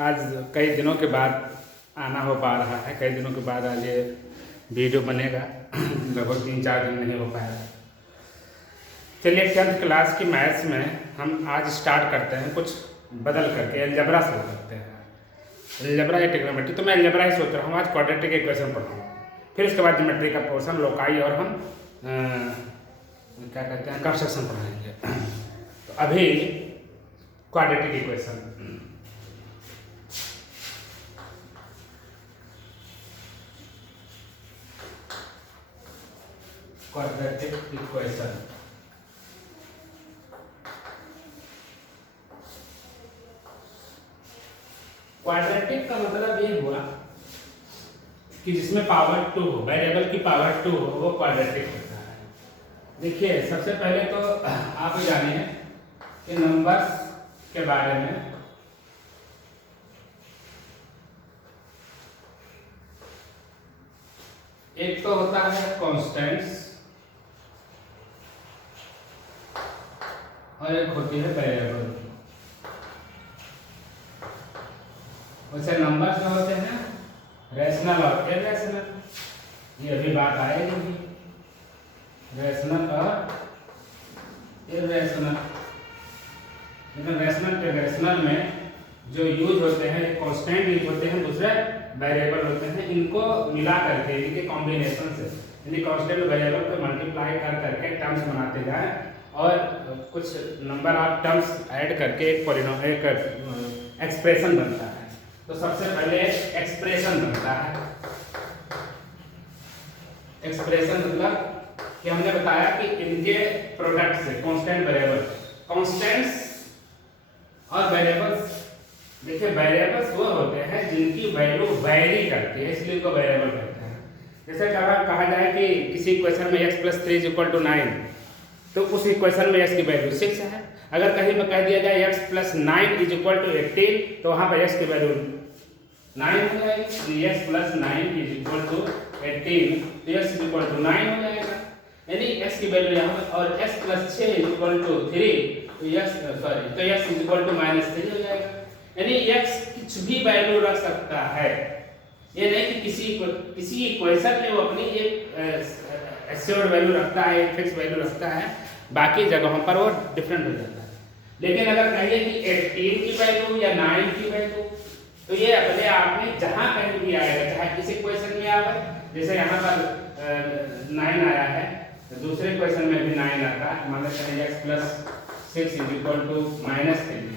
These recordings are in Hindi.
आज कई दिनों के बाद आना हो पा रहा है, कई दिनों के बाद आज ये वीडियो बनेगा। लगभग 3-4 दिन नहीं हो पाया। चलिए 10th क्लास की मैथ्स में हम आज स्टार्ट करते हैं कुछ बदल करके, अलजेब्रा शुरू करते हैं। अलजेब्रा या ट्रिग्नोमेट्री, तो मैं अलजेब्रा ही सोच रहा हूँ आज क्वाड्रेटिक इक्वेशन पढ़ूँगा, फिर उसके बाद ज्योमेट्री का पोर्शन, लोकाई और हम क्या कहते हैं कंस्ट्रक्शन पढ़ाएंगे। तो अभी quadratic equation, quadratic equation quadratic का मतलब ये हुआ कि जिसमें पावर 2 हो, वेरिएबल की पावर 2 हो, वो क्वाड्रेटिक होता है। देखिए सबसे पहले तो आप जानिए कि नंबर्स के बारे में। एक तो होता है कांस्टेंट्स और एक होती है वेरिएबल। वैसे नंबर जो होते हैं रैशनल और इरेशनल, ये अभी बात आएगी, रैशनल और इरेशनल। लेकिन रैशनल इरेशनल में जो यूज होते हैं, एक कांस्टेंट यूज होते हैं, दूसरे वेरिएबल होते हैं। इनको मिला करके, इनके कॉम्बिनेशन से, यानी कांस्टेंट वेरिएबल को मल्टीप्लाई कर करके टर्म्स बनाते जाए और कुछ नंबर आप टर्म्स ऐड करके एक एक्सप्रेशन बनता है। तो सबसे पहले एक्सप्रेशन बनता है। एक्सप्रेशन मतलब कि हमने बताया कि इनके प्रोडक्ट से कांस्टेंट वेरिएबल, कांस्टेंट्स और वेरिएबल्स। देखिए वेरिएबल्स वो होते हैं जिनकी वैल्यू वेरी करती है, इसलिए इनको वेरिएबल कहते हैं। जैसे कहा जाए कि किसी इक्वेशन में x + 3 = 9, तो उस इक्वेशन में x की वैल्यू 6 है। अगर कहीं में कह दिया जाए x + 9 = 18, तो वहाँ पर x की वैल्यू 9 हो जाएगी। x + 9 = 18, तो x = 9 हो जाएगा। यानी x की वैल्यू यहाँ पर, और x + 6 = 3, तो x = -3 हो जाएगा। यानी x कुछ भी वैल्यू रख सकता है। ये नहीं कि किसी इक्वेशन में वो अपनी एक एश्योर्ड वैल्यू रखता है, एक फिक्स वैल्यू रखता है, बाकी जगहों पर वो डिफरेंट हो जाता है। लेकिन अगर कहिए कि 18 की वैल्यू या 9 की वैल्यू, तो ये अपने आप में जहां कहीं भी आएगा, चाहे किसी क्वेश्चन में आवे, जैसे यहाँ पर 9 आया है, तो दूसरे क्वेश्चन में भी 9 आता है। मान लेते हैं x + 6 = -3,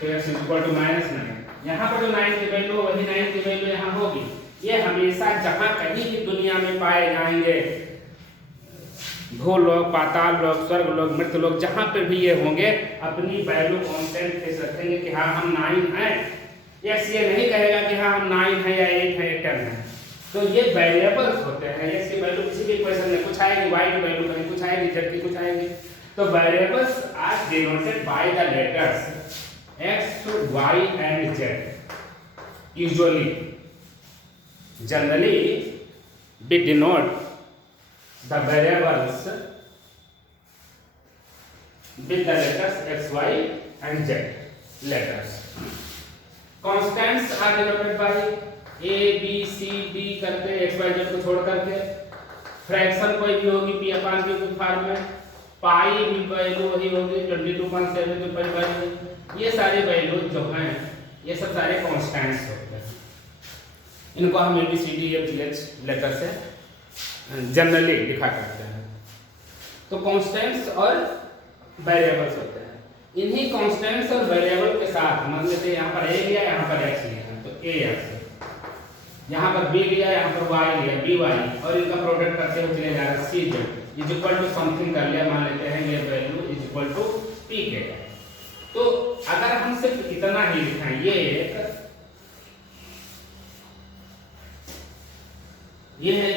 तो x = -9। यहाँ पर जो 9 की वैल्यू, वही 9 की वैल्यू यहाँ होगी। ये हमेशा जहाँ कहीं भी दुनिया में पाए जाएंगे, भूलोक, पाताल लोक, स्वर्ग लोक, मृत्यु लोक, जहाँ पर भी ये होंगे, अपनी वैल्यू कांस्टेंट फिक्स रखेंगे कि हाँ हम 9 हैं। x ये नहीं कहेगा कि हाँ हम 9 है या 8 है या 10 है। तो ये वेरिएबल्स होते हैं। x की वैल्यू किसी भी इक्वेशन में कुछ आएगी, y की वैल्यू कहीं कुछ आएगी, z की कुछ आएगी। तो variables are denoted by the letters x, y and z. Usually, generally, we denote the variables with the letters x, y and z letters. Constants are denoted by a, b, c, d करके x, y, z को छोड़ करके। फ्रैक्शन कोई भी होगी p/q के फॉर्म में, पाई भी वैल्यू वही होगी 22.725। ये सारे वैल्यू जो हैं, ये सब सारे कांस्टेंट्स होते हैं। इनको हम ABCDEFGH लेटर से जनरली लिखा करते हैं। तो कांस्टेंट्स और वेरिएबल्स होते हैं। इन्हीं कांस्टेंट्स और वेरिएबल के साथ, मान लेते हैं यहाँ पर a लिया, यहाँ पर x लिया, तो ax, यहाँ पर b लिया, यहाँ पर y लिया, by, और इनका प्रोडक्ट करते हुए चले जा रहा है cz = समथिंग कर लिया, मान लेते हैं ये वैल्यू = pk। तो अगर हम सिर्फ इतना ही लिखें, ये एक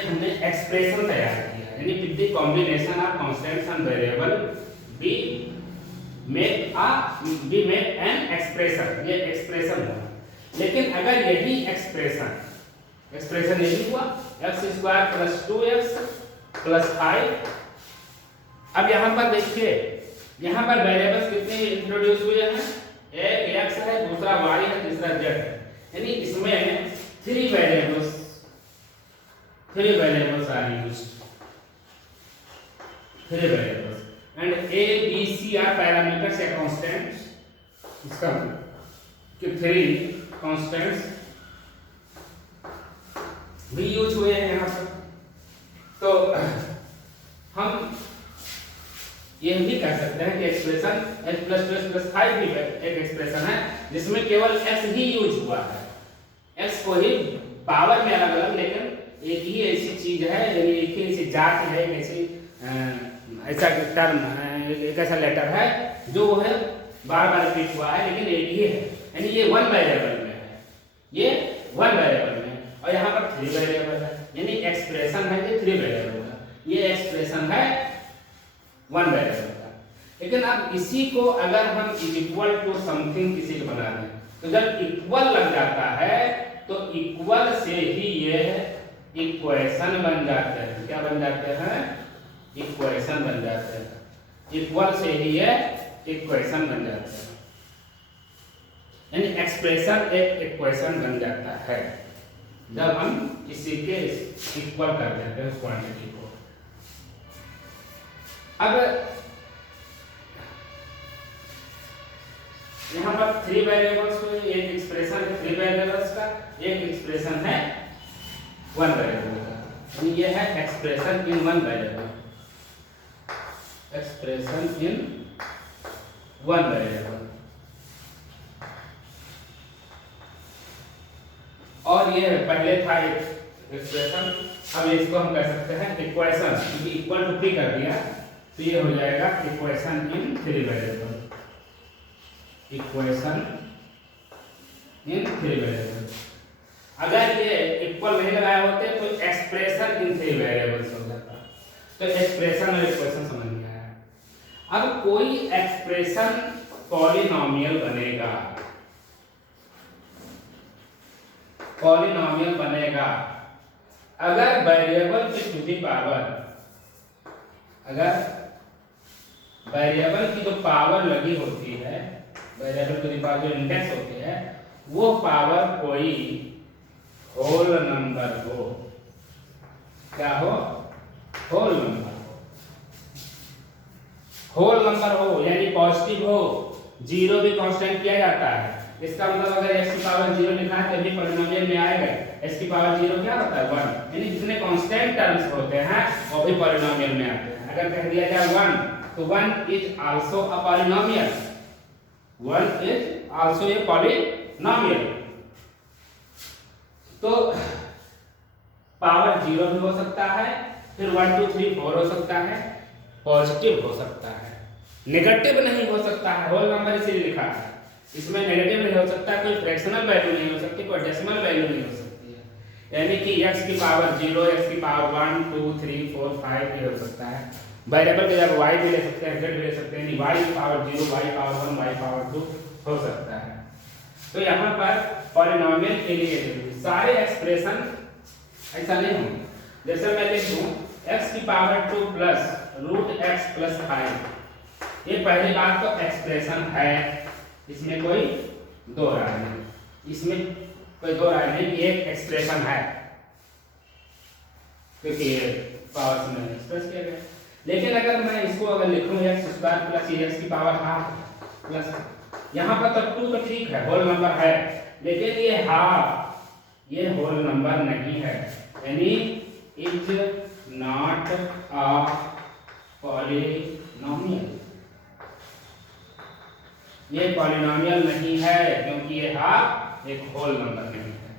हमने एक्सप्रेशन तैयार किया, यानी with the combination of constants and variable we make an expression. ये एक्सप्रेशन हुआ। लेकिन अगर यही एक्सप्रेशन यही हुआ x² + 2x + 5। अब यहाँ पर देखिए, यहाँ पर वेरिएबल्स कितने इंट्रोड्यूस हुए हैं, एक x है, दूसरा y है, दूसरा z है, यानी इसमें three variables are used, three variables and a b c are parameters या कांस्टेंट्स, इसका कि थ्री कांस्टेंट्स भी यूज हुए हैं यहाँ पर। तो हम यह भी कह सकते हैं कि एक्सप्रेशन x + 5 भी एक एक्सप्रेशन है जिसमें केवल x ही यूज हुआ है, x को ही पावर में अलग अलग, लेकिन एक ही ऐसी चीज है, यानी एक ही ऐसी जात है, एक ऐसी ऐसा टर्म है, एक ऐसा लेटर है जो है बार बार रिपीट हुआ है लेकिन एक ही है, यानी ये वन वेरिएबल में है, ये वन वेरिएबल में है, और यहाँ पर थ्री वेरिएबल है, यानी एक्सप्रेशन है ये थ्री वेरिएबल का, ये एक्सप्रेशन है वन वेरिएबल का। लेकिन अब इसी को अगर हम इक्वल टू समथिंग किसी को बना दें, तो जब इक्वल लग जाता है तो इक्वल से ही ये इक्वेशन बन जाते हैं। क्या बन जाते हैं? इक्वेशन बन जाते हैं, इक्वल से ही ये इक्वेशन बन जाते हैं, यानी एक्सप्रेशन एक इक्वेशन बन जाता है जब हम किसी के इक्वल कर देते हैं उस क्वांटिटी को। अब यहाँ पर थ्री वेरिएबल्स को, एक एक्सप्रेशन है थ्री वेरिएबल्स का, एक एक्सप्रेशन है वन वेरिएबल का, ये है expression in one variable, expression in one variable. और ये पहले था एक एक्सप्रेशन, अब इसको हम कह सकते हैं इक्वेशन, क्योंकि इक्वल टू p कर दिया तो ये हो जाएगा equation in three variable, equation in three variable. अगर ये इक्वल नहीं लगाए होते तो एक्सप्रेशन इन थ्री वेरिएबल्स हो जाता। तो एक्सप्रेशन और इक्वेशन समझ में आया। अब कोई एक्सप्रेशन पॉलिनोमियल बनेगा, पॉलिनोमियल बनेगा अगर वेरिएबल की टू दी पावर, अगर वेरिएबल की जो पावर लगी होती है, वेरिएबल टू दी पावर जो इंडेक्स होती है, वो पावर कोई होल नंबर हो। क्या हो? होल नंबर हो, होल नंबर हो, यानी पॉजिटिव हो, जीरो भी कांस्टेंट किया जाता है। इसका मतलब अगर x की पावर 0 लिखा है तभी पॉलिनोमियल में आएगा। x की पावर 0 क्या होता है? 1, यानी जितने कांस्टेंट टर्म्स होते हैं वो भी पॉलिनोमियल में आते हैं। अगर कह दिया जाए 1 तो 1 is also a polynomial, 1 is also a polynomial. तो पावर 0 भी हो सकता है, फिर 1 2 3 4 हो सकता है, पॉजिटिव हो सकता है, नेगेटिव नहीं हो सकता है। होल नंबर इसीलिए लिखा है, इसमें नेगेटिव नहीं हो सकता, कोई फ्रैक्शनल वैल्यू नहीं हो सकती, कोई डेसिमल वैल्यू नहीं हो सकती है। यानी कि x की पावर 0, x की पावर 1 2 3 4 5 ये हो सकता है। वेरिएबल के जगह y भी ले सकते हैं, z भी ले सकते हैं, यानी y की power 0, y power 1, y power 2 हो सकता है। तो यहाँ पर पॉलिनोमियल के लिए सारे एक्सप्रेशन ऐसा नहीं होंगे। जैसे मैं लिख दूं x की पावर 2 प्लस √x + 5, ये पहली बात तो एक्सप्रेशन है, इसमें कोई दो राय नहीं, इसमें कोई दो राय नहीं, ये एक एक्सप्रेशन है क्योंकि ये पावर्स में एक्सप्रेस किया गया। लेकिन अगर मैं इसको अगर लिखूं x² प्लस x की पावर हाफ प्लस, यहाँ पर तो 2 तो ठीक है, होल नंबर है, लेकिन ये हाफ, ये होल नंबर नहीं है, यानी इज नॉट अ पॉलिनोमियल, ये पॉलिनोमियल नहीं है क्योंकि ये हाफ एक होल नंबर नहीं है।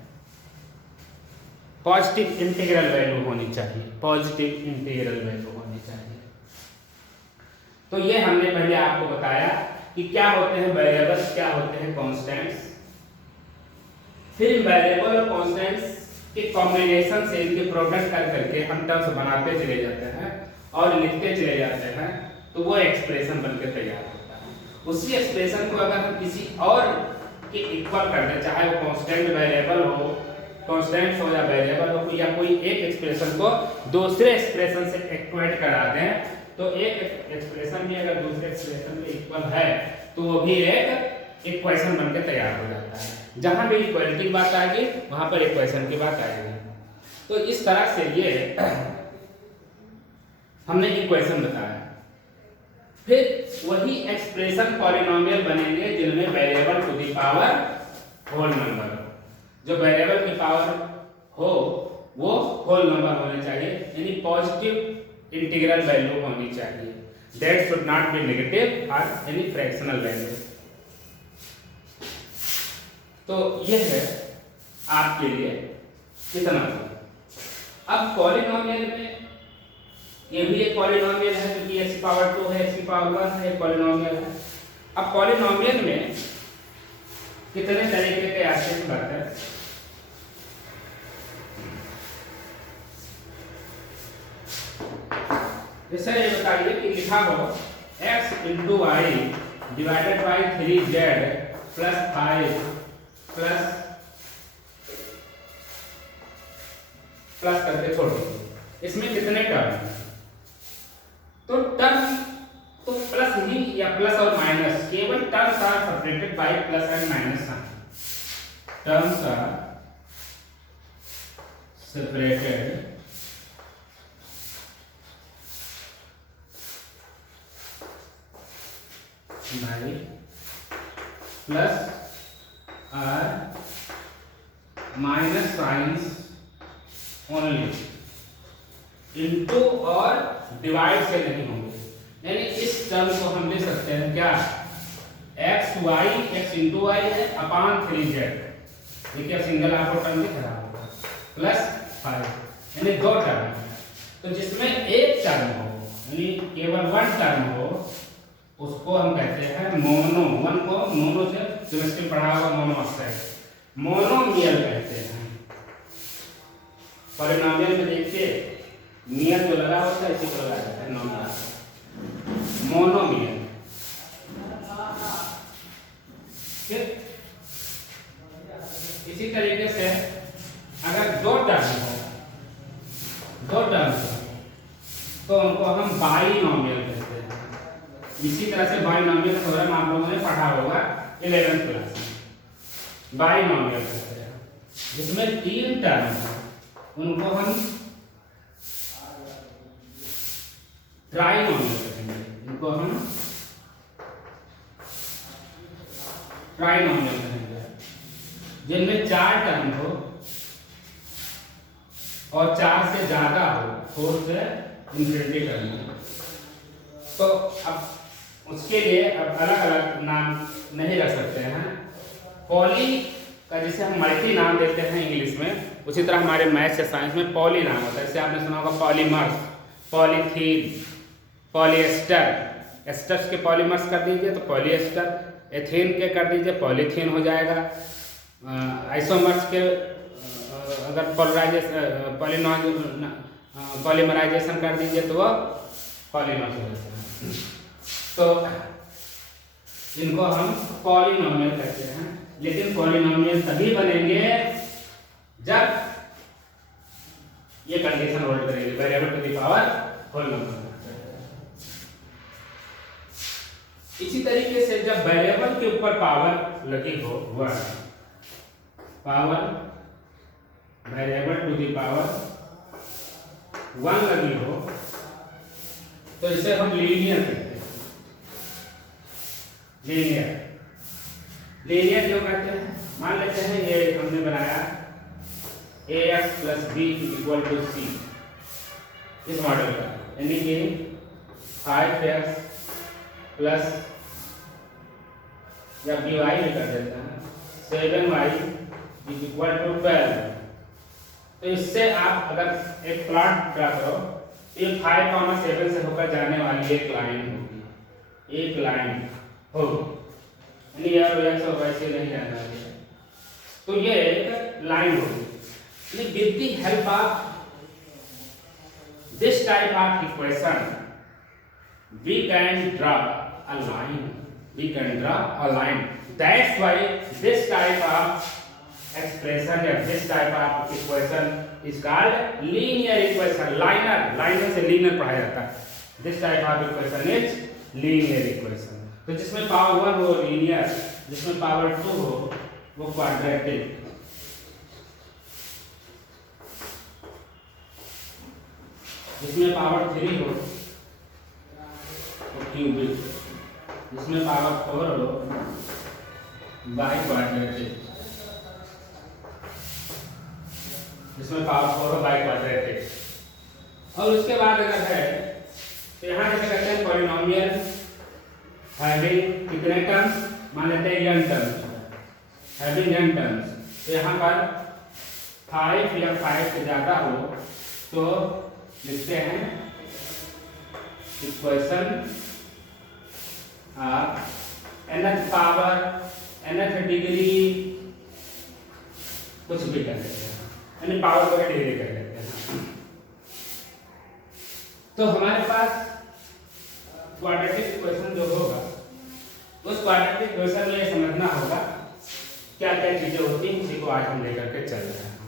पॉजिटिव इंटीग्रल वैल्यू होनी चाहिए, पॉजिटिव इंटीग्रल वैल्यू होनी चाहिए। तो ये हमने पहले आपको बताया कि क्या होते हैं वेरिएबल्स, क्या होते हैं कांस्टेंट्स। फिर वेरिएबल और कांस्टेंट्स के कॉम्बिनेशन से इनके प्रोडक्ट कर करके हम टर्म्स बनाते चले जाते हैं और लिखते चले जाते हैं, तो वो एक्सप्रेशन बनकर तैयार होता है। उसी एक्सप्रेशन को अगर हम किसी और के इक्वल कर दें, चाहे वो कांस्टेंट वेरिएबल हो, कांस्टेंट हो या वेरिएबल हो, या कोई एक एक्सप्रेशन को दूसरे एक्सप्रेशन से इक्वेट करा दें, तो एक एक्सप्रेशन भी अगर दूसरे एक्सप्रेशन में इक्वल है तो वो भी एक इक्वेशन बनके तैयार हो जाता है। जहां भी इक्वालिटी की बात आएगी वहां पर इक्वेशन की बात आएगी। तो इस तरह से ये हमने इक्वेशन बताया। फिर वही एक्सप्रेशन पॉलिनोमियल बनेंगे जिनमें variable to the power whole number हो। जो वेरिएबल की पावर हो वो होल नंबर होने चाहिए, यानी पॉजिटिव इंटीग्रल वैल्यू होनी चाहिए। That should not be negative और एनी फ्रैक्शनल वैल्यू। तो ये है आपके लिए कितना। अब पॉलिनोमियल में ये भी एक पॉलिनोमियल है क्योंकि x पावर 2 है, x पावर 1 है, पॉलिनोमियल है। अब पॉलिनोमियल में कितने तरीके के आते हैं बात है। जैसे ये बताइए कि लिखा हो x × y divided by 3z plus 5 plus करके छोड़ दीजिए। इसमें कितने टर्म हैं? तो टर्म तो प्लस ही या प्लस और माइनस, केवल terms are separated by plus and minus sign. Terms are separated by plus और माइनस साइंस ओनली, इनटू और डिवाइड से नहीं होंगे। यानी इस टर्म को हम ले सकते हैं क्या, x इंटू वाई है अपान 3z। देखिए सिंगल आपको टर्म दिख रहा होगा, प्लस 5, यानी दो टर्म है। तो जिसमें एक टर्म हो यानी केवल वन टर्म हो उसको हम कहते हैं मोनो। वन को मोनो से केमिस्ट्री पढ़ा होगा, मोनोऑक्साइड, मोनोमियल कहते हैं। पॉलिनोमियल में देखिए मियल जो लगा होता है इसी को लगा जाता है नॉमिनल, मोनोमियल। इसी तरीके से अगर दो टर्म हो तो उनको हम बाइनोमियल कहते हैं। इसी तरह से बाइनोमियल का थ्योरम आप लोगों ने पढ़ा होगा 11th क्लास में। बाइनोमियल कहते हैं जिसमें तीन टर्म है उनको हम ट्राइनोमियल कहेंगे। इनको हम ट्राइनोमियल कहेंगे जिनमें चार टर्म हो और चार से ज्यादा हो, 4 से इंफिनिटी टर्म हो। तो अब उसके लिए अब अलग अलग नाम नहीं रख सकते हैं। पॉली का जिसे हम मल्टी नाम देते हैं इंग्लिश में, उसी तरह हमारे मैथ्स या साइंस में पॉली नाम होता है। जैसे आपने सुना होगा पॉलीमर्स, पॉलीथीन, पॉलिएस्टर। एस्टर्स के पॉलीमर्स कर दीजिए तो पॉलिएस्टर, एथेन के कर दीजिए पॉलीथीन हो जाएगा। आइसोमर्स के अगर पॉलीमराइजेशन कर दीजिए तो वह पॉलीमर्स हो जाता है। तो इनको हम पॉलिनोमियल कहते हैं। लेकिन पॉलिनोमियल तभी बनेंगे जब ये कंडीशन होल्ड करेंगे, variable to the power whole number. इसी तरीके से जब वेरिएबल के ऊपर पावर लगी हो, power variable to the power 1 लगी हो तो इसे हम लीनियर कहते हैं। लीनियर क्यों कहते हैं? मान लेते हैं ये हमने बनाया ax + b = c इस मॉडल का, यानी कि 5x प्लस या by में कर देते हैं 7y = 12। तो इससे आप अगर एक प्लॉट ड्रा करो तो ये 5,7 से होकर जाने वाली एक लाइन होगी, एक लाइन होगी, यानी यार x और y से नहीं जाना है। तो ये एक लाइन होगी। With the help of this type of equation, we can draw a line. That's why this type of expression or this type of equation is called linear equation. Liner से linear पढ़ाया जाता है। This type of equation is linear equation. तो जिसमें पावर 1 हो linear, जिसमें पावर 2 हो वो क्वाड्रेटिक, जिसमें पावर 3 हो वो क्यूबिक, जिसमें पावर 4 हो बाई क्वाड्रेटिक, जिसमें पावर 4 हो बाई क्वाड्रेटिक। और उसके बाद अगर है तो यहाँ जैसे कहते हैं पॉलिनोमियल हैविंग कितने टर्म्स, मान लेते हैं n terms, having n terms, तो यहाँ पर 5 या 5 से ज़्यादा हो तो लिखते हैं equation nth power nth degree कुछ भी कर लेते हैं, यानी पावर को डिग्री कर लेते हैं। तो हमारे पास क्वाड्रेटिक इक्वेशन जो होगा उस क्वाड्रेटिक इक्वेशन में ये समझना होगा क्या क्या चीजें होती हैं, इसी को आज हम लेकर के चल रहे हैं।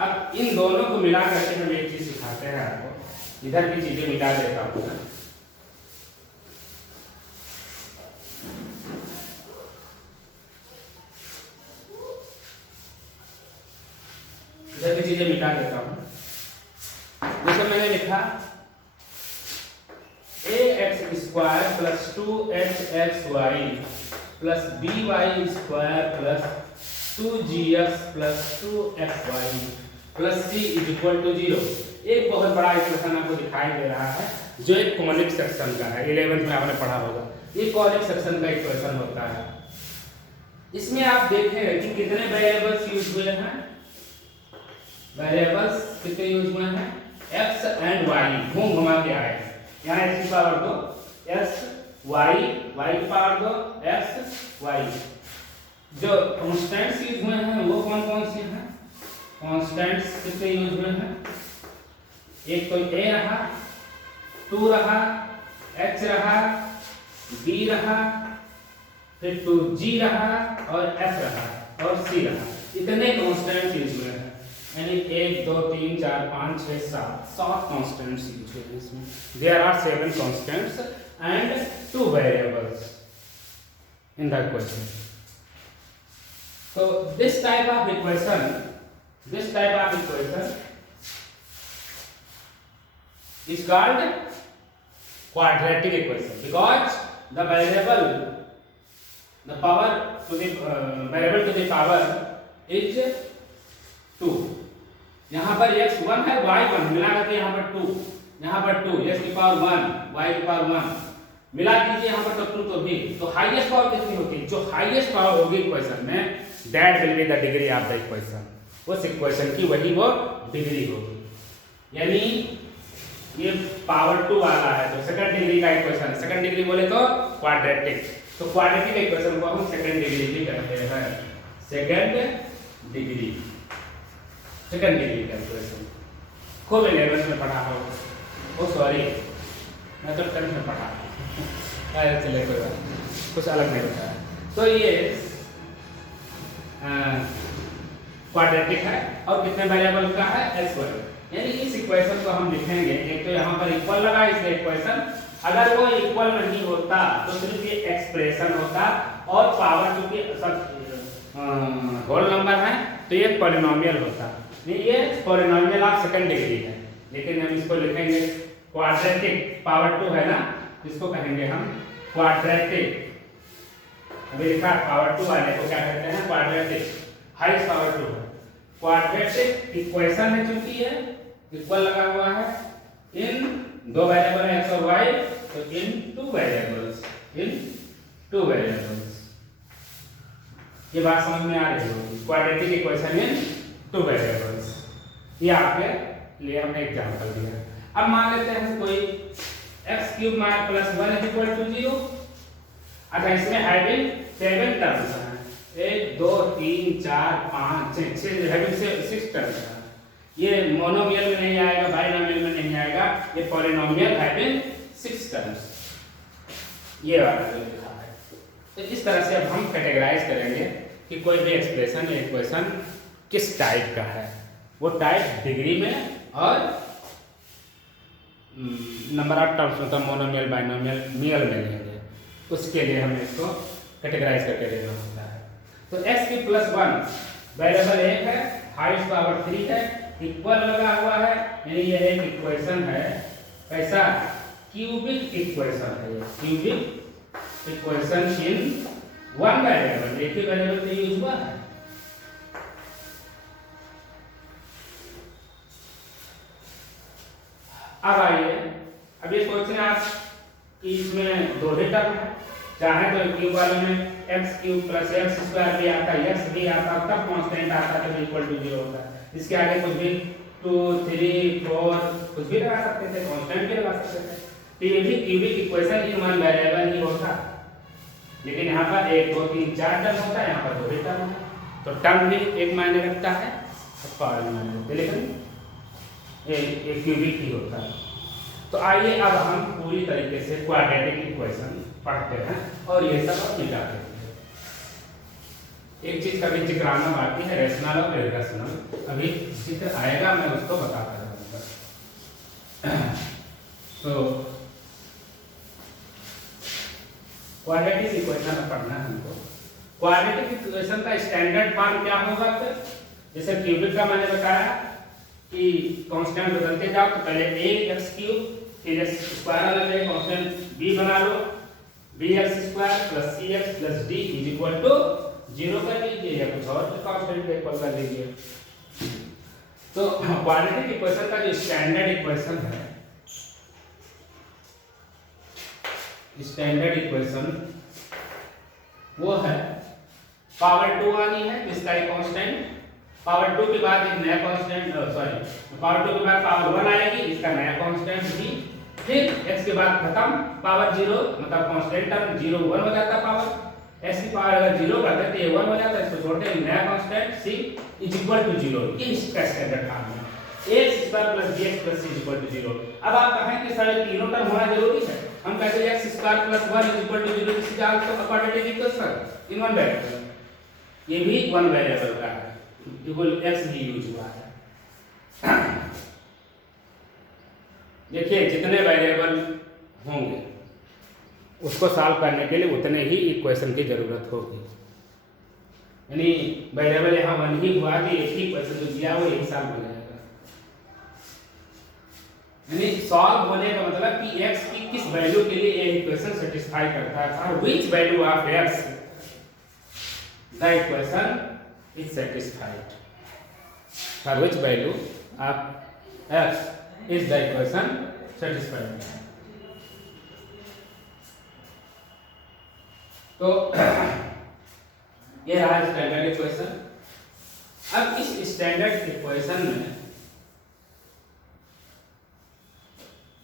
अब इन दोनों को मिला करके हम एक चीज सिखाते हैं आपको, इधर की चीजें मिला देता हूँ, इधर की चीजें मिटा देता हूँ। जैसे मैंने लिखा ax square plus 2hxy plus by square plus 2gx plus 2fy plus c is equal to 0। एक बहुत बड़ा इक्वेशन आपको दिखाई दे रहा है जो एक कॉनिक सेक्शन का है, 11th में आपने पढ़ा होगा। ये कॉनिक सेक्शन का इक्वेशन होता है। इसमें आप देखें कि कितने वेरिएबल्स यूज हुए हैं, वेरिएबल्स कितने यूज हुए हैं, x एंड y घूम घुमा के आए। यहाँ x की पावर 2 x y, y की पावर 2 x y। जो कांस्टेंट्स यूज हुए हैं वो कौन कौन से हैं, कांस्टेंट्स कितने यूज हुए हैं, एक तो a रहा, 2 रहा, h रहा, b रहा, फिर 2g रहा और f रहा और c रहा। इतने कांस्टेंट्स यूज हुए हैं, यानी 1 2 3 4 5 6 7 कांस्टेंट्स यूज हुए हैं इसमें। There are 7 constants and 2 variables in the equation. So this type of equation is called quadratic equation because the variable, the power to the variable to the power is 2। यहाँ पर x 1 है, y 1 मिला करके यहाँ पर 2, यहाँ पर 2 x की पावर 1 y की पावर 1 मिला दीजिए यहाँ पर तो 2 तो भी, तो हाईएस्ट पावर कितनी होती है, जो हाईएस्ट पावर होगी इक्वेशन में that will be the degree of the equation। उस इक्वेशन की वही वो डिग्री होगी। यानी ये पावर 2 वाला है तो सेकंड डिग्री का इक्वेशन, सेकंड डिग्री बोले तो क्वाड्रेटिक, तो क्वाड्रेटिक इक्वेशन को हम सेकंड डिग्री भी कहते हैं, सेकंड डिग्री का इक्वेशन। खूब 11th में पढ़ा हो, ओ सॉरी मैं तो 10th में पढ़ा चले कोई बात, कुछ अलग नहीं होता है। तो ये क्वाड्रेटिक है और कितने वेरिएबल का है, x1। यानी इस इक्वेशन को हम लिखेंगे, एक तो यहाँ पर इक्वल लगा इसलिए इक्वेशन, अगर वो इक्वल नहीं होता तो सिर्फ ये एक्सप्रेशन होता और पावर चूंकि सब होल नंबर है तो ये पॉलिनोमियल होता। नहीं, ये पॉलिनोमियल ऑफ सेकंड डिग्री है, लेकिन हम इसको लिखेंगे क्वाड्रेटिक, पावर 2 है ना, इसको कहेंगे हम क्वाड्रेटिक। अभी लिखा पावर 2 वाले को क्या कहते हैं, क्वाड्रेटिक, हाईएस्ट पावर 2 है। क्वाड्रेटिक इक्वेशन है चूंकि ये इक्वल लगा हुआ है, इन 2 वेरिएबल है x और y, तो इन 2 वेरिएबल्स, ये बात समझ में आ रही होगी। क्वाड्रेटिक इक्वेशन इन 2 वेरिएबल्स, ये आपके लिए हमने एग्जांपल दिया। अब मान लेते हैं कोई x³ minus plus 1 is equal to 0। अच्छा, इसमें हैविंग 7 टर्म्स हैं, 1 2 3 4 5 6 हैविंग 6 टर्म्स हैं। ये मोनोमियल में नहीं आएगा, बाइनोमियल में नहीं आएगा, ये पॉलिनोमियल हैविंग 6 टर्म्स, ये वाला जो लिखा है। तो इस तरह से अब हम कैटेगराइज करेंगे कि कोई भी एक्सप्रेशन या इक्वेशन किस टाइप का है, वो टाइप डिग्री में और नंबर ऑफ टर्म्स मतलब मोनोमियल बाइनोमियल मियल में लेंगे। उसके लिए हमें इसको कैटेगराइज करके देना होता है। तो x की +1 वेरिएबल 1 है, हाइस्ट पावर 3 है, इक्वल लगा हुआ है, यानी ये एक इक्वेशन है। कैसा? क्यूबिक इक्वेशन है, cubic equation in one variable, एक ही वेरिएबल पे यूज हुआ है। अब आइए, अब ये सोच रहे हैं आप कि इसमें दो ही टर्म है, चाहे तो क्यूब वाले में x³ + x² भी आता है, x भी आता है, तब कांस्टेंट आता है, तो इक्वल टू 0 होता है। इसके आगे कुछ भी 2, 3, 4 कुछ भी लगा सकते थे, कांस्टेंट भी लगा सकते थे। तो ये भी cubic equation in one variable ही होता है, लेकिन यहाँ पर 1, 2, 3, 4 टर्म होता है, यहाँ पर दो ही टर्म है, तो टर्म भी एक मायने रखता है और पावर भी मायने रखता है, लेकिन एक क्यूबिक ही होता है। तो आइए अब हम पूरी तरीके से क्वाड्रेटिक इक्वेशन पढ़ते हैं और ये सब अब मिटाते हैं। एक चीज का भी जिक्र आना बाकी है, रेशनल और इर्रेशनल, अभी जिक्र आएगा, मैं उसको बताता रहूंगा। तो क्वाड्रेटिक इक्वेशन पढ़ना है हमको। क्वाड्रेटिक इक्वेशन का स्टैंडर्ड फॉर्म क्या होगा? फिर जैसे क्यूबिक का मैंने बताया कि कांस्टेंट बदलते जाओ, तो पहले a(x³) फिर x² वाला में कांस्टेंट b बना लो, bx² + cx + d = 0 कर लीजिए, या कुछ और कांस्टेंट को इक्वल कर लीजिए। तो क्वाड्रेटिक इक्वेशन का जो स्टैंडर्ड इक्वेशन है, स्टैंडर्ड इक्वेशन वो है पावर 2 आनी है, जिसका एक कांस्टेंट, पावर 2 के बाद एक नया कांस्टेंट, पावर 2 के बाद पावर 1 आएगी, इसका नया कांस्टेंट भी, फिर x के बाद खत्म, पावर 0 मतलब कांस्टेंट टर्म 0 1 हो जाता है, पावर x की पावर अगर 0 करते तो ये 1 हो जाता है, इसको छोड़ते हैं, नया कांस्टेंट c = 0। ये इसका स्टैंडर्ड फॉर्म है, x² + bx + c = 0। अब आप कहें कि सारे तीनों टर्म होना जरूरी है, हम कहते हैं x² + 1 = 0, this is also quadratic equation in one variable, ये भी वन वेरिएबल का है, इक्वल x भी यूज हुआ है। देखिए जितने वेरिएबल होंगे उसको सॉल्व करने के लिए उतने ही इक्वेशन की जरूरत होगी, यानी वेरिएबल यहाँ 1 ही हुआ कि एक ही इक्वेशन जो दिया वो एक सॉल्व हो जाएगा। यानी सॉल्व होने का मतलब कि x की किस वैल्यू के लिए ये इक्वेशन सेटिस्फाई करता है, for which value of x the equation is satisfied, for which value of x is the equation satisfied। तो ये रहा स्टैंडर्ड इक्वेशन। अब इस स्टैंडर्ड इक्वेशन में,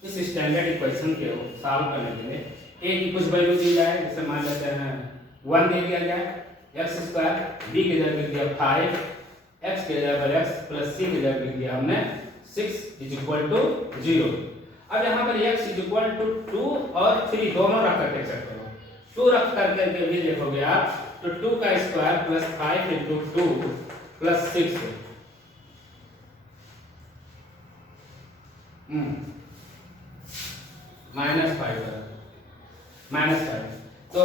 इस स्टैंडर्ड इक्वेशन को सॉल्व करने के लिए a की कुछ वैल्यू दी जाए, जैसे मान लेते हैं 1 दे दिया जाए, x² b की जगह लिख दिया 5, x के जगह x + c की जगह लिख दिया हमने 6 = 0। अब यहाँ पर x = 2 और 3 दोनों रख करके चेक करो, 2 रख करके भी देखोगे आप, तो 2 का स्क्वायर + 5 × 2 + 6 -5, तो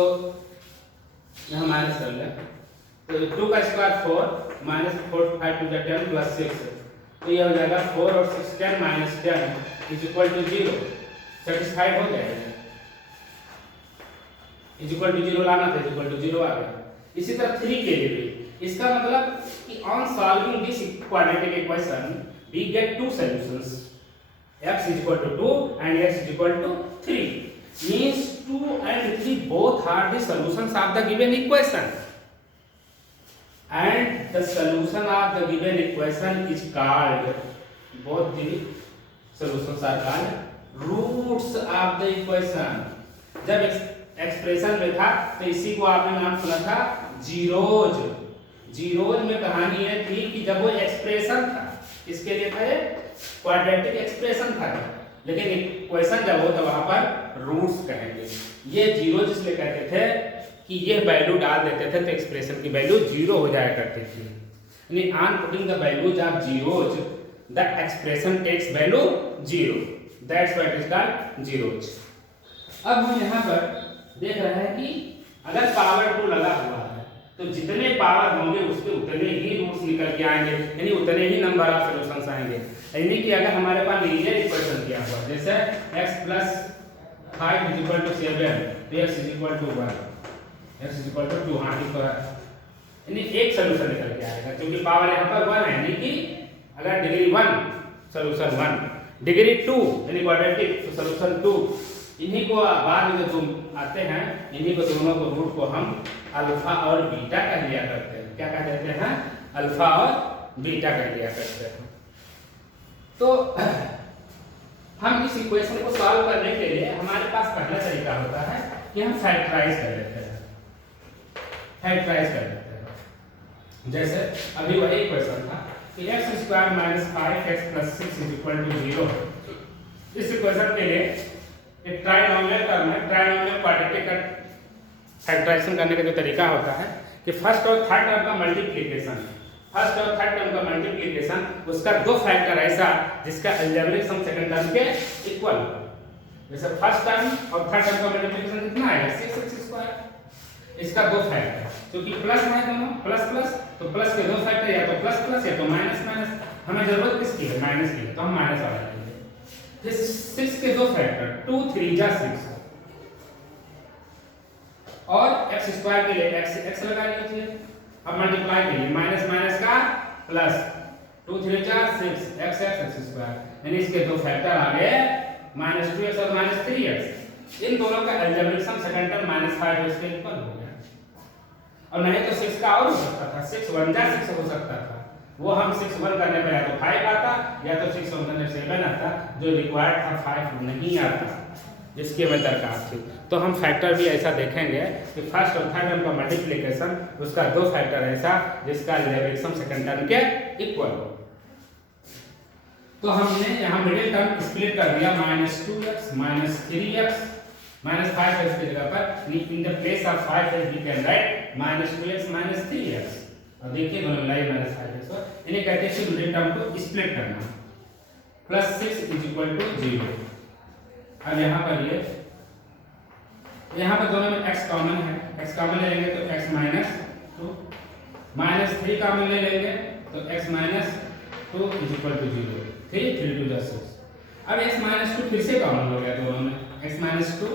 यहाँ माइनस कर ले, तो 2 का स्क्वायर 4 -4 5 × 10 + 6, तो ये हो जाएगा 4 और 6 10 - 10 = 0, सेटिस्फाइड हो जाएगा, =0 लाना था, =0 आ गया। इसी तरह 3 के लिए भी, इसका मतलब कि on solving this quadratic equation we get two solutions, x = 2 and x = 3, means 2 and 3 both are the solutions of the given equation, and the solution of the given equation is called, both the solutions are called roots of the equation। जब एक्सप्रेशन में था तो इसी को आपने नाम सुना था जीरोज। जीरोज में कहानी ये थी कि जब वो एक्सप्रेशन था, इसके लिए था क्वाड्रेटिक एक्सप्रेशन था, लेकिन इक्वेशन जब हो तो वहां पर रूट्स कहेंगे। ये जीरोज इसलिए कहते थे कि ये वैल्यू डाल देते थे तो एक्सप्रेशन की वैल्यू 0 हो जाया करती थी, यानी on putting the values of zeros the expression takes value 0, that's why it is called zeros. अब हम यहाँ पर देख रहे हैं कि अगर पावर 2 लगा हुआ है तो जितने पावर होंगे उसके उतने ही रूट्स निकल के आएंगे, यानी उतने ही नंबर ऑफ सॉल्यूशंस आएंगे। यानी कि अगर हमारे पास लीनियर इक्वेशन दिया हुआ जैसे x + 5 = 7 तो x = 1, x = 2, हाँ ठीक है, यानी एक सॉल्यूशन निकल के आएगा क्योंकि पावर यहाँ पर 1 है, यानी कि अगर डिग्री 1 सॉल्यूशन 1, डिग्री 2 यानी क्वाड्रेटिक तो सॉल्यूशन 2। इन्हीं को बाद में जो आते हैं इन्हीं को दोनों को रूट को हम अल्फा और बीटा कह लिया करते हैं। क्या कह देते हैं? अल्फा और बीटा कह लिया करते हैं। तो हम इस इक्वेशन को सॉल्व करने के लिए हमारे पास पहला तरीका होता है कि हम फैक्टराइज कर लेते हैं, फैक्टराइज कर लेते हैं। जैसे अभी वही इक्वेशन था कि x² - 5x + 6 = 0। इस इक्वेशन के लिए एक ट्राइनोमियल टर्म है, ट्राइनोमियल क्वाड्रेटिक का फैक्टराइजेशन करने का जो तरीका होता है कि फर्स्ट और थर्ड टर्म का मल्टीप्लिकेशन, फर्स्ट और थर्ड टर्म का मल्टीप्लिकेशन उसका दो फैक्टर ऐसा जिसका अलजेब्रिक सम सेकंड टर्म के इक्वल हो। जैसे फर्स्ट टर्म और थर्ड टर्म का मल्टीप्लिकेशन कितना है? 6x²। इसका दो फैक्टर क्योंकि प्लस है दोनों, प्लस प्लस, तो प्लस के दो फैक्टर या तो प्लस प्लस या तो माइनस माइनस। हमें जरूरत किसकी है? माइनस की, तो हम माइनस वाला लेंगे। फिर 6 के दो फैक्टर 2 3 जा 6 और x² के लिए x लगा लीजिए। अब मल्टीप्लाई के लिए माइनस माइनस का प्लस 2 3 जा 6 x² यानी इसके दो फैक्टर आ गए -2x और -3x। इन दोनों का अलजेब्रिक सम सेकंड टर्म -5x के इक्वल हो गया। और नहीं तो 6 का और हो सकता था, 6 1 जा 6 हो सकता था, वो हम 6 1 करने पे या तो 5 आता या तो 6 1 करने 7 आता, जो रिक्वायर्ड था 5 नहीं आता जिसकी हमें दरकार थी। तो हम फैक्टर भी ऐसा देखेंगे कि फर्स्ट और थर्ड टर्म का मल्टीप्लिकेशन उसका दो फैक्टर ऐसा जिसका अलजेब्रिक सम सेकंड टर्म के इक्वल हो। तो हमने यहाँ मिडिल टर्म स्प्लिट कर दिया -2x -3x -5x की जगह पर in the place of 5x we can write -2x -3x। और देखिए दोनों मिलाई -5x और इन्हें कहते हैं मिडिल टर्म को स्प्लिट करना। +6 = 0। अब यहाँ पर ये यहाँ पर दोनों में x कॉमन है, x कॉमन ले लेंगे तो x -2 -3 कॉमन ले लेंगे तो x -2 = 0। 3 2 जा 6। अब x -2 फिर से कॉमन हो गया दोनों में, x -2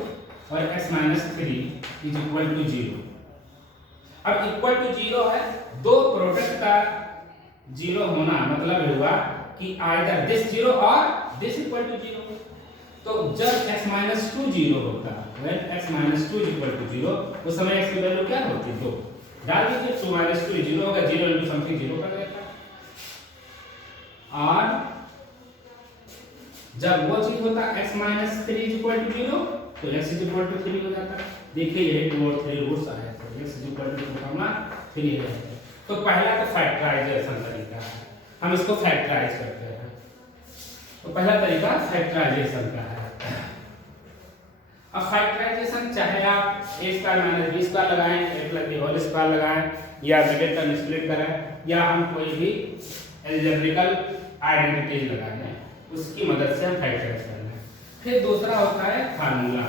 और x -3 = 0। अब इक्वल टू 0 है, दो प्रोडक्ट का 0 होना मतलब हुआ कि आइदर दिस 0 और दिस = 0। तो जब x -2 0 होता है, when x -2 = 0 उस समय x की वैल्यू क्या होती है? 2 डाल दीजिए, 2 -2 0 होगा, 0 * समथिंग 0 कर देता है। और जब वो चीज होता x -3 = 0 तो x = 3 हो जाता है। देखिए ये 2 और 3 रूट्स आए थे, x = 3 है। तो पहला तो फैक्टराइजेशन तरीका है, हम इसको फैक्टराइज करते हैं। तो पहला तरीका फैक्टराइजेशन का है। अब फैक्टराइजेशन चाहे आप a² - b² लगाएं, a + b होल स्क्वायर लगाएं, या मिडिल टर्म स्प्लिट करें, या हम कोई भी अलजेब्रिकल आइडेंटिटीज लगाएं, उसकी मदद से हम फैक्टराइज करते हैं। फिर दूसरा होता है फार्मूला।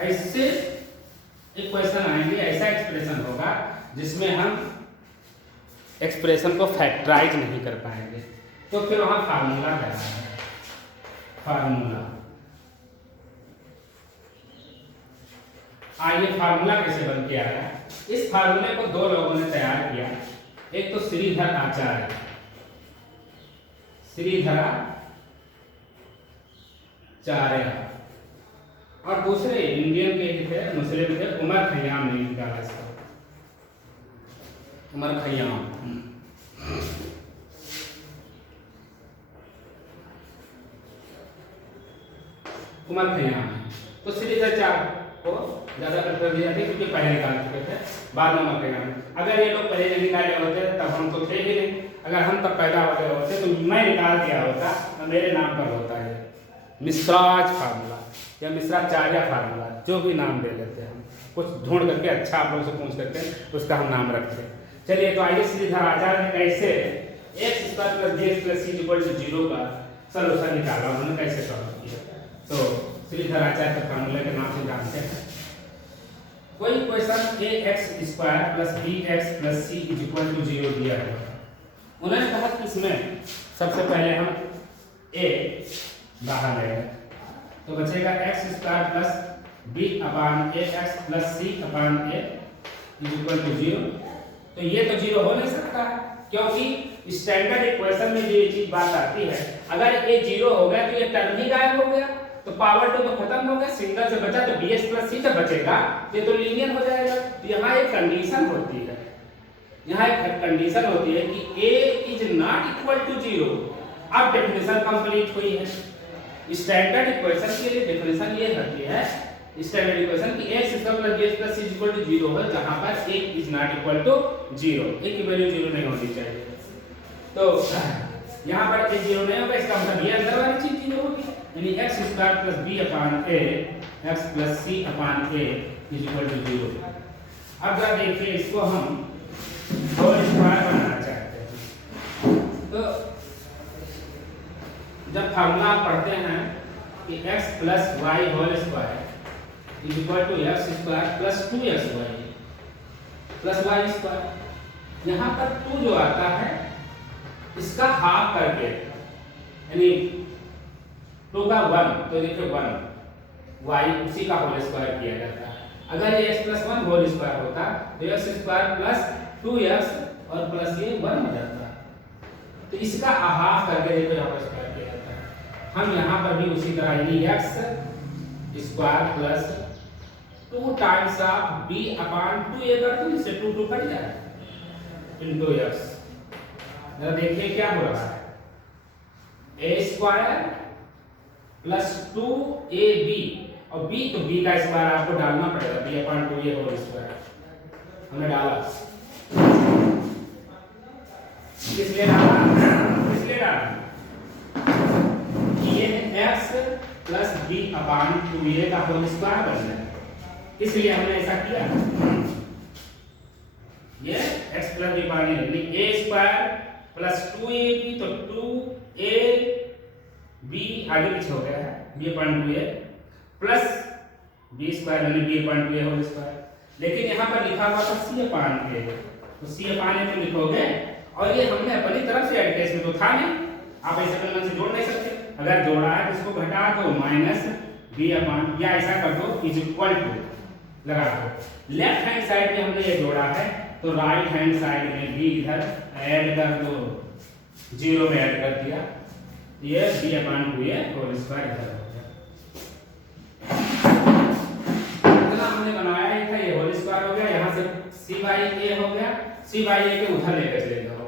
ऐसे इक्वेशन आएंगे, ऐसा एक्सप्रेशन होगा जिसमें हम एक्सप्रेशन को फैक्टराइज नहीं कर पाएंगे, तो फिर वहां फार्मूला कहना है। फार्मूला, आइए फार्मूला कैसे बन के आया। इस फार्मूले को दो लोगों ने तैयार किया, एक तो श्रीधर आचार्य, श्रीधराचार्य, और दूसरे इंडियन के थे, मुस्लिम थे, उमर खयाम ने निकाला इसका। उमर खयाम तो श्रीधराचार्य को ज्यादा प्रेफर दिया था क्योंकि पहले निकाल चुके थे, बाद में उमर खयाम। अगर ये लोग पहले निकाले होते तब हम तो थे ही नहीं, अगर हम तब पैदा हो गए होते तो मैं निकाल दिया होता तो मेरे नाम पर होता है मिश्राज फार्मूला या मिश्राचार्य फार्मूला, जो भी नाम दे लेते हैं, कुछ ढूंढ करके अच्छा आप लोग से पूछ करके उसका हम नाम रखते हैं। चलिए तो आइए श्रीधराचार्य ने कैसे x² + bx + c = 0 का सॉल्यूशन निकाला, उन्होंने कैसे सॉल्व किया। तो श्रीधराचार्य के फार्मूले के नाम से जानते हैं। कोई question a x square plus b x plus c is equal to 0 दिया है, उन्होंने कहा कि इसमें सबसे पहले हम ए बाहर लेंगे तो बचेगा x square plus b upon a x plus c upon a is equal to 0। तो ये तो 0 हो नहीं सकता, क्योंकि स्टैंडर्ड इक्वेशन में जो ये चीज बात आती है, अगर ये 0 हो गया तो ये टर्म ही गायब हो गया, तो पावर 2 तो खत्म हो गया, सिंगल से बचा तो bs प्लस c जब बचेगा ये तो लीनियर हो जाएगा। तो यहाँ एक कंडीशन होती है, यहाँ एक कंडीशन होती है कि a is not equal to 0। अब डेफिनेशन कंप्लीट हुई है। स्टैंडर्ड इक्वेशन के लिए डेफिनेशन ये होती है, स्टैंडर्ड इक्वेशन कि x square plus bs plus c is equal to 0 है, जहां पर a is not equal to 0, a की वैल्यू 0 नहीं होनी चाहिए। तो यहाँ पर a 0 नहीं होगा, इसका मतलब ये अंदर वाली चीज 0 होगी, यानी x square plus b upon a x plus c upon a is equal to 0। अब जरा देखिए, इसको हम होल स्क्वायर बनाना चाहते हैं। तो जब फार्मूला पढ़ते हैं कि x plus y whole square is equal to x square plus 2xy plus y square, यहाँ पर 2 जो आता है इसका हाफ करके, यानी 2 का 1, तो देखिए 1 y उसी का होल स्क्वायर किया जाता है। अगर ये x प्लस 1 होल स्क्वायर होता तो x स्क्वायर प्लस 2x और प्लस ये 1 हो जाता। तो इसका हाफ करके देखो यहाँ पर स्क्वायर किया जाता है। हम यहाँ पर भी उसी तरह यानी x square plus 2 times of b upon 2a कर दूं, इससे 2 कट जाए इनटू x। जरा देखिए क्या हो रहा है, a स्क्वायर प्लस 2ab और b, तो b का स्क्वायर आपको डालना पड़ेगा, b upon 2a whole square हमने डाला। किसलिए डाला कि ये x plus b upon 2a का होल स्क्वायर बन जाए, इसलिए हमने ऐसा किया। ये x plus b upon a square plus 2ab, तो 2ab आगे पीछे हो गया है, b upon 2a plus b square यानी b upon 2a whole square. लेकिन यहाँ पर लिखा हुआ था c अपान a, तो c अपान a तो लिखोगे, और ये हमने अपनी तरफ से ऐड किया, इसमें तो था नहीं, आप ऐसे कलम से जोड़ नहीं सकते। अगर जोड़ा है तो इसको घटा दो, माइनस b अपान, या ऐसा कर दो इज इक्वल टू लगा दो। लेफ्ट हैंड साइड में हमने ये जोड़ा है, तो राइट हैंड साइड में b इधर ऐड कर दो, 0 में ऐड कर दिया, ये b upon 2a whole square इधर हो गया। इतना हमने बनाया ही था, ये होल स्क्वायर हो गया, यहाँ से c बाई a हो गया, c बाई a के उधर लेकर चले जाओ,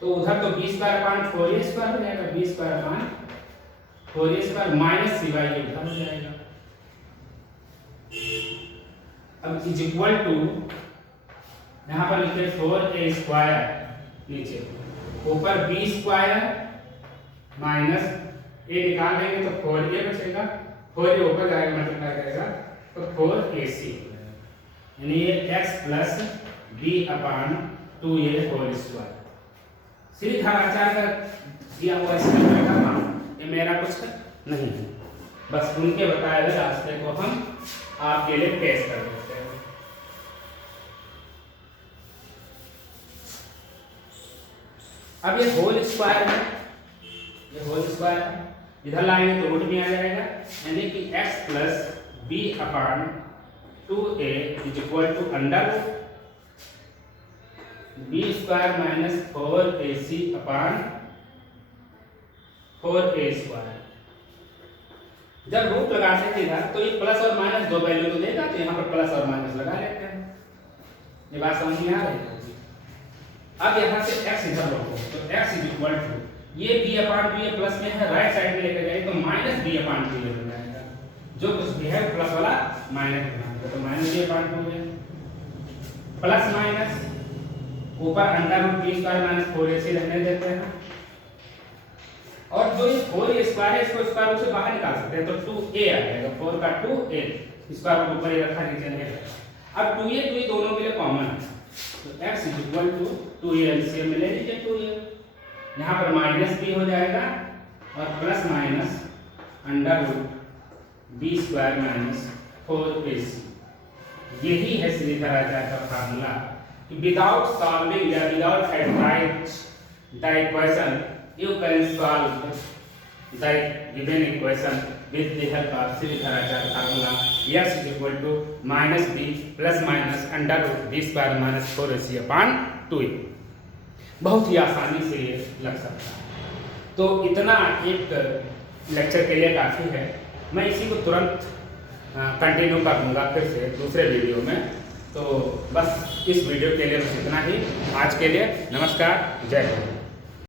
तो उधर तो b square upon 4a square हो जाएगा, b square upon 4a square minus c by a उधर हो जाएगा। अब इज इक्वल टू यहाँ पर लिखे 4a स्क्वायर, नीचे ऊपर b स्क्वायर माइनस a निकाल देंगे तो 4a बचेगा, 4a ऊपर जाएगा मल्टीप्लाई करेगा तो 4ac, यानी ये x plus b upon 2a whole square. सीधा आचार्य का दिया हुआ इसका काम, ये मेरा कुछ नहीं है, बस उनके बताए हुए रास्ते को हम आपके लिए पेश कर देते हैं। अब ये होल स्क्वायर है, ये होल स्क्वायर है, इधर लाएंगे तो रूट में आ जाएगा, यानी कि x plus b upon 2a is equal to under b square minus 4ac upon 4a square. जब रूट लगाते हैं इधर तो ये प्लस और माइनस दो वैल्यू तो देगा, तो यहाँ पर प्लस और माइनस लगा लेते हैं। ये बात समझ में आ रही है? अब यहाँ से x इधर रखो, तो x इज इक्वल टू ये b अपान 2a प्लस में है, राइट साइड में लेकर जाइए तो माइनस b अपान 2a हो जाएगा, जो कुछ भी है प्लस वाला माइनस बना देगा, तो minus b upon 2a plus minus ऊपर under root b square minus 4ac रहने देते हैं, और जो ये 4a स्क्वायर है इसको स्क्वायर रूट से बाहर निकाल सकते हैं, तो 2a आ जाएगा, 4 का 2a स्क्वायर रूट ऊपर ही रखा, नीचे नहीं रखा। अब 2a दोनों के लिए कॉमन है, तो x is equal to 2a LCM में ले लीजिए 2a, यहाँ पर माइनस b हो जाएगा और plus minus under root b square minus 4ac, यही है श्रीधराचार्य का फार्मूला कि विदाउट सॉल्विंग या without factorise the equation you can solve the given equation with the help of Shridharacharya formula x is equal to minus b plus minus under root b square minus 4ac upon 2a। बहुत ही आसानी से ये लग सकता है। तो इतना एक लेक्चर के लिए काफ़ी है। मैं इसी को तुरंत कंटिन्यू कर दूंगा फिर से दूसरे वीडियो में। तो बस इस वीडियो के लिए बस इतना ही। आज के लिए नमस्कार, जय हिंद।